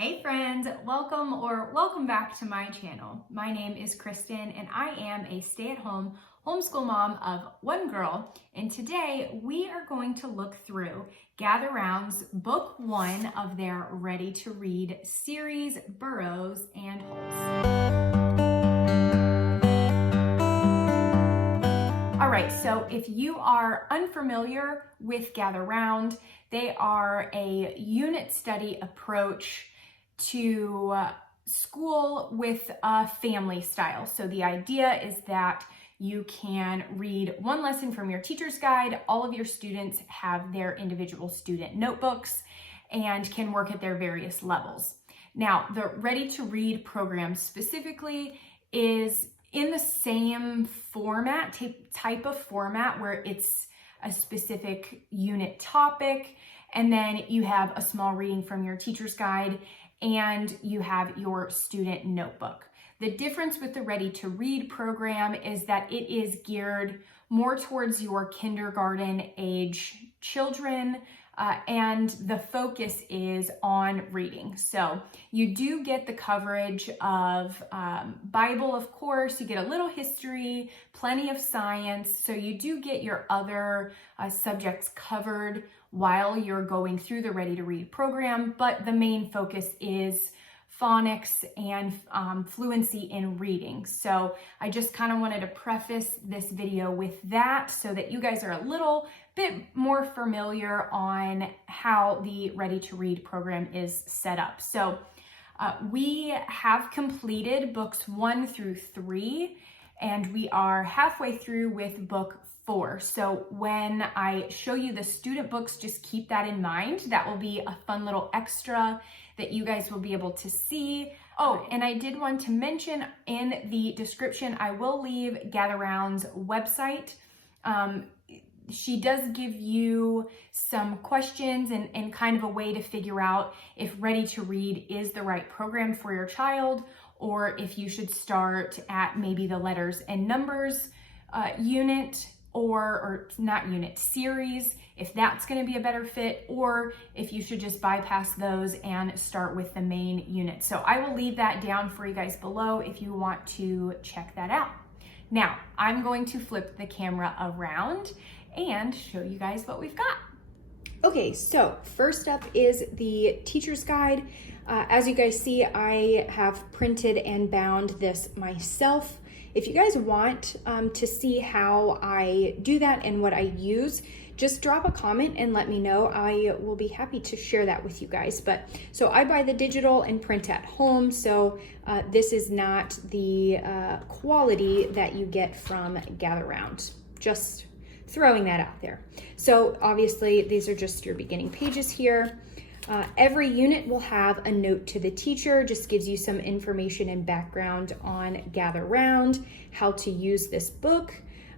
Hey friends, welcome back to my channel. My name is Kristen and I am a stay-at-home homeschool mom of one girl, and today we are going to look through Gather Round's book 1 of their Ready to Read series, Burrows and Holes. All right, so if you are unfamiliar with Gather Round, they are a unit study approach to school with a family style. So the idea is that you can read one lesson from your teacher's guide. All of your students have their individual student notebooks and can work at their various levels. Now, the Ready to Read program specifically is in the same format, type of format where it's a specific unit topic, and then you have a small reading from your teacher's guide, and you have your student notebook. The difference with the Ready to Read program is that it is geared more towards your kindergarten age children, and the focus is on reading. So you do get the coverage of Bible, of course, you get a little history, plenty of science, so you do get your other subjects covered while you're going through the Ready to Read program, but the main focus is phonics and fluency in reading. So I just kind of wanted to preface this video with that so that you guys are a little bit more familiar on how the Ready to Read program is set up. So we have completed books 1 through 3, and we are halfway through with book 4. So when I show you the student books, just keep that in mind. That will be a fun little extra that you guys will be able to see. Oh, and I did want to mention in the description, I will leave Gather Round's website. She does give you some questions and kind of a way to figure out if Ready to Read is the right program for your child, or if you should start at maybe the letters and numbers unit, or not unit, series, if that's going to be a better fit, or if you should just bypass those and start with the main unit. So I will leave that down for you guys below if you want to check that out. Now, I'm going to flip the camera around and show you guys what we've got. Okay, so first up is the teacher's guide. As you guys see, I have printed and bound this myself. If you guys want to see how I do that and what I use, just drop a comment and let me know. I will be happy to share that with you guys. But so I buy the digital and print at home, so this is not the quality that you get from Gather Round. Just throwing that out there. So obviously these are just your beginning pages here. Every unit will have a note to the teacher, just gives you some information and background on Gather Round, how to use this book,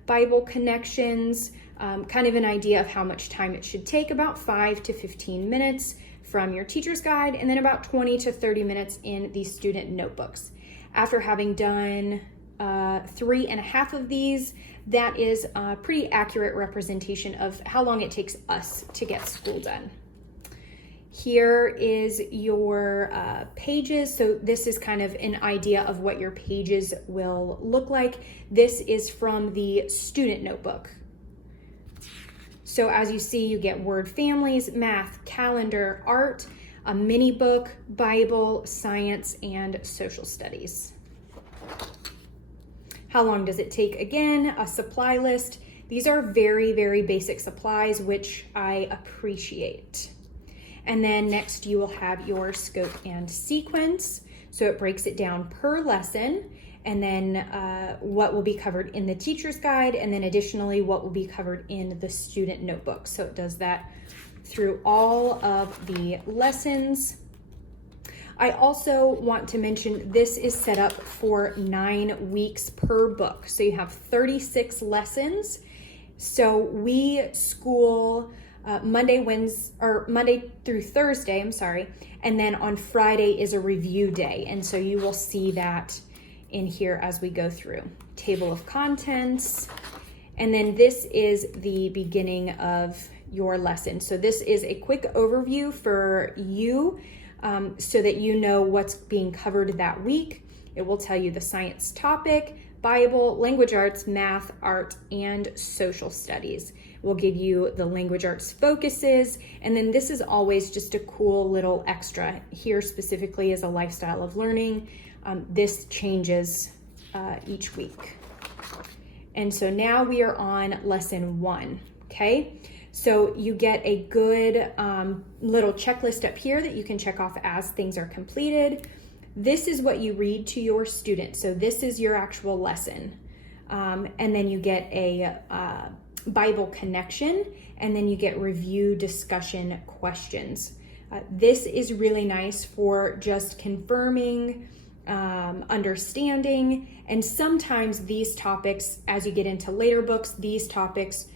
Bible connections, kind of an idea of how much time it should take, about 5 to 15 minutes from your teacher's guide, and then about 20 to 30 minutes in the student notebooks. After having done 3.5 of these, that is a pretty accurate representation of how long it takes us to get school done. Here is your pages. So this is kind of an idea of what your pages will look like. This is from the student notebook. So as you see, you get word families, math, calendar, art, a mini book, Bible, science, and social studies. How long does it take? Again, a supply list. These are very, very basic supplies, which I appreciate. And then next you will have your scope and sequence. So it breaks it down per lesson, and then what will be covered in the teacher's guide, and then additionally what will be covered in the student notebook. So it does that through all of the lessons. I also want to mention this is set up for 9 weeks per book. So you have 36 lessons. So we school Monday through Thursday, and then on Friday is a review day, and so you will see that in here as we go through. Table of contents, and then this is the beginning of your lesson. So this is a quick overview for you so that you know what's being covered that week. It will tell you the science topic, Bible, language arts, math, art, and social studies. We'll give you the language arts focuses, and then this is always just a cool little extra. Here specifically is a lifestyle of learning. This changes each week. And so now we are on lesson 1, okay? So you get a good little checklist up here that you can check off as things are completed. This is what you read to your students. So this is your actual lesson. And then you get a Bible connection, and then you get review discussion questions. This is really nice for just confirming, understanding, and sometimes these topics, as you get into later books, these topics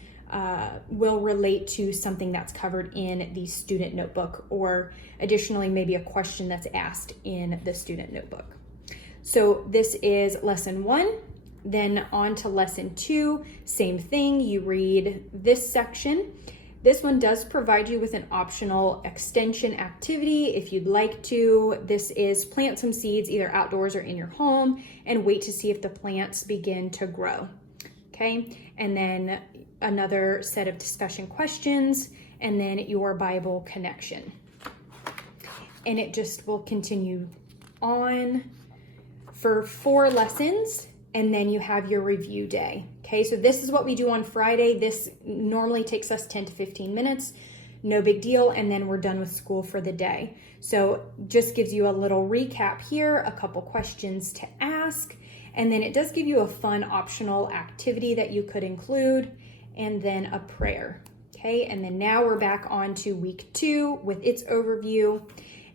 will relate to something that's covered in the student notebook, or additionally, maybe a question that's asked in the student notebook. So this is lesson 1. Then on to lesson 2, same thing, you read this section. This one does provide you with an optional extension activity if you'd like to. This is plant some seeds either outdoors or in your home and wait to see if the plants begin to grow. Okay, and then another set of discussion questions, and then your Bible connection. And it just will continue on for 4 lessons. And then you have your review day. Okay, so this is what we do on Friday. This normally takes us 10 to 15 minutes, no big deal, and then we're done with school for the day. So just gives you a little recap here, a couple questions to ask, and then it does give you a fun optional activity that you could include, and then a prayer. Okay, and then now we're back on to week 2 with its overview.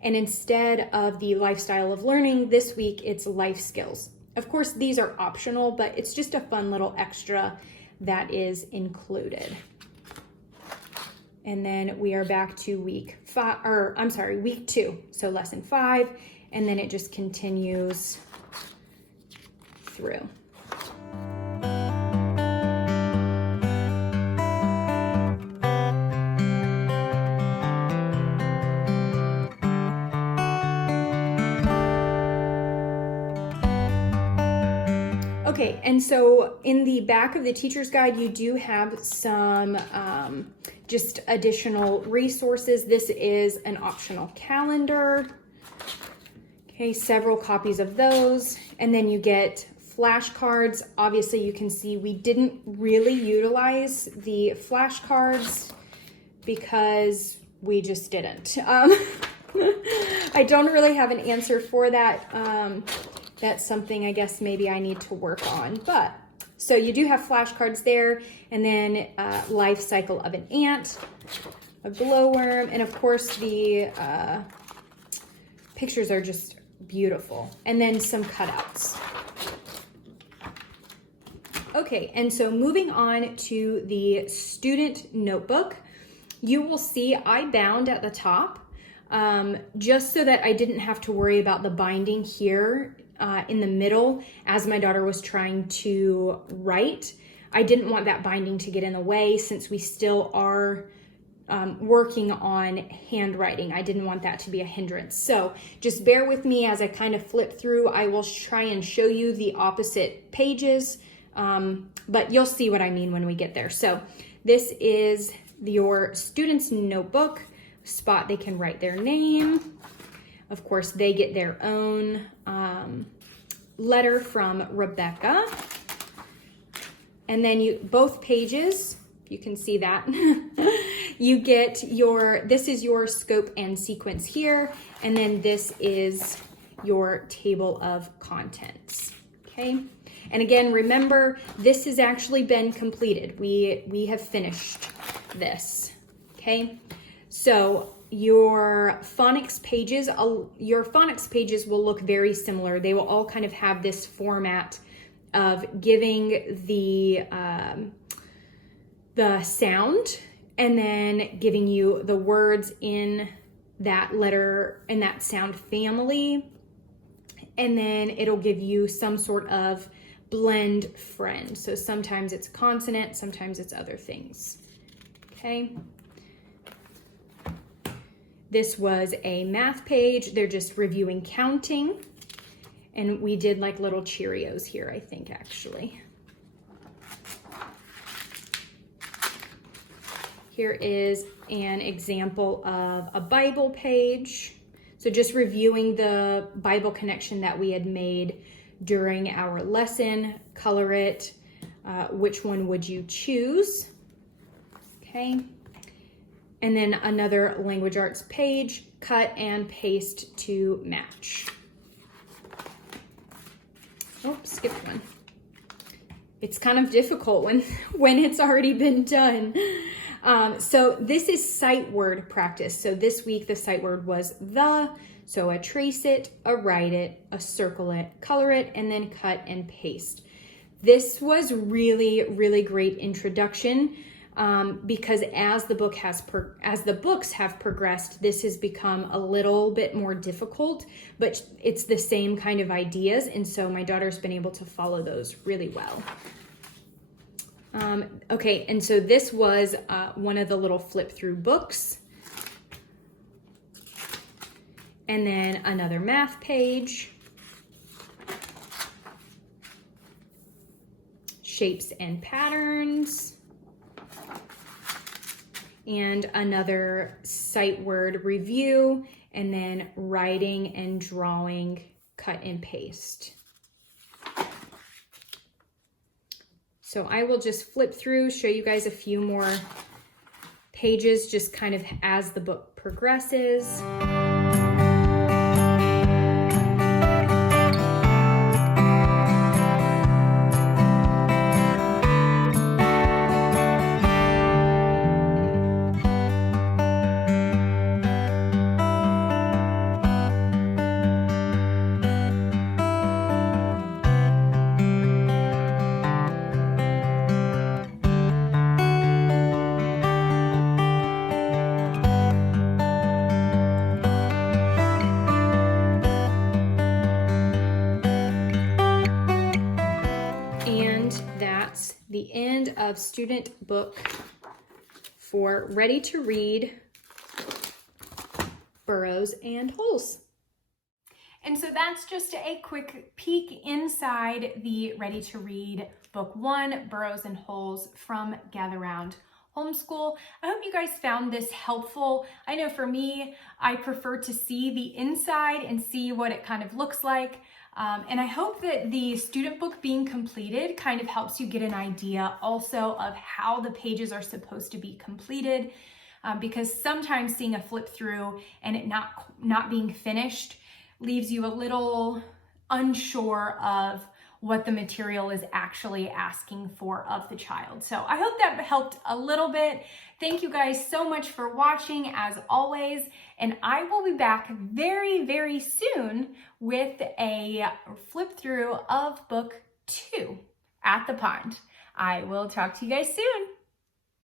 And instead of the lifestyle of learning, this week it's life skills. Of course, these are optional, but it's just a fun little extra that is included. And then we are back to week 2. So lesson 5, and then it just continues through. Okay, and so in the back of the teacher's guide, you do have some just additional resources. This is an optional calendar. Okay, several copies of those. And then you get flashcards. Obviously, you can see we didn't really utilize the flashcards because we just didn't. I don't really have an answer for that. That's something I guess maybe I need to work on. But so you do have flashcards there, and then life cycle of an ant, a glowworm, and of course the pictures are just beautiful. And then some cutouts. Okay, and so moving on to the student notebook, you will see I bound at the top just so that I didn't have to worry about the binding here in the middle as my daughter was trying to write. I didn't want that binding to get in the way since we still are working on handwriting. I didn't want that to be a hindrance. So just bear with me as I kind of flip through. I will try and show you the opposite pages, but you'll see what I mean when we get there. So this is your student's notebook spot. They can write their name. Of course, they get their own letter from Rebecca. And then both pages, you can see that. You get this is your scope and sequence here. And then this is your table of contents, okay? And again, remember, this has actually been completed. We have finished this, okay? So your phonics pages will look very similar. They will all kind of have this format of giving the sound and then giving you the words in that letter and that sound family. And then it'll give you some sort of blend friend. So sometimes it's consonant, sometimes it's other things. Okay. This was a math page. They're just reviewing counting. And we did like little Cheerios here, I think, actually. Here is an example of a Bible page. So just reviewing the Bible connection that we had made during our lesson. Color it. Which one would you choose? Okay. And then another language arts page, cut and paste to match. Oh, skipped one. It's kind of difficult when it's already been done. So this is sight word practice. So this week the sight word was the. So a trace it, a write it, a circle it, color it, and then cut and paste. This was really, really great introduction because as the books have progressed, this has become a little bit more difficult, but it's the same kind of ideas, and so my daughter's been able to follow those really well. Okay, and so this was one of the little flip-through books. And then another math page. Shapes and patterns. And another sight word review. And then writing and drawing, cut and paste. So I will just flip through, show you guys a few more pages, just kind of as the book progresses. That's the end of student book for Ready to Read, Burrows and Holes. And so that's just a quick peek inside the Ready to Read Book 1, Burrows and Holes from Gather Round Homeschool. I hope you guys found this helpful. I know for me, I prefer to see the inside and see what it kind of looks like. And I hope that the student book being completed kind of helps you get an idea also of how the pages are supposed to be completed, because sometimes seeing a flip through and it not being finished leaves you a little unsure of what the material is actually asking for of the child. So I hope that helped a little bit. Thank you guys so much for watching as always, and I will be back very, very soon with a flip through of book 2 at the pond. I will talk to you guys soon.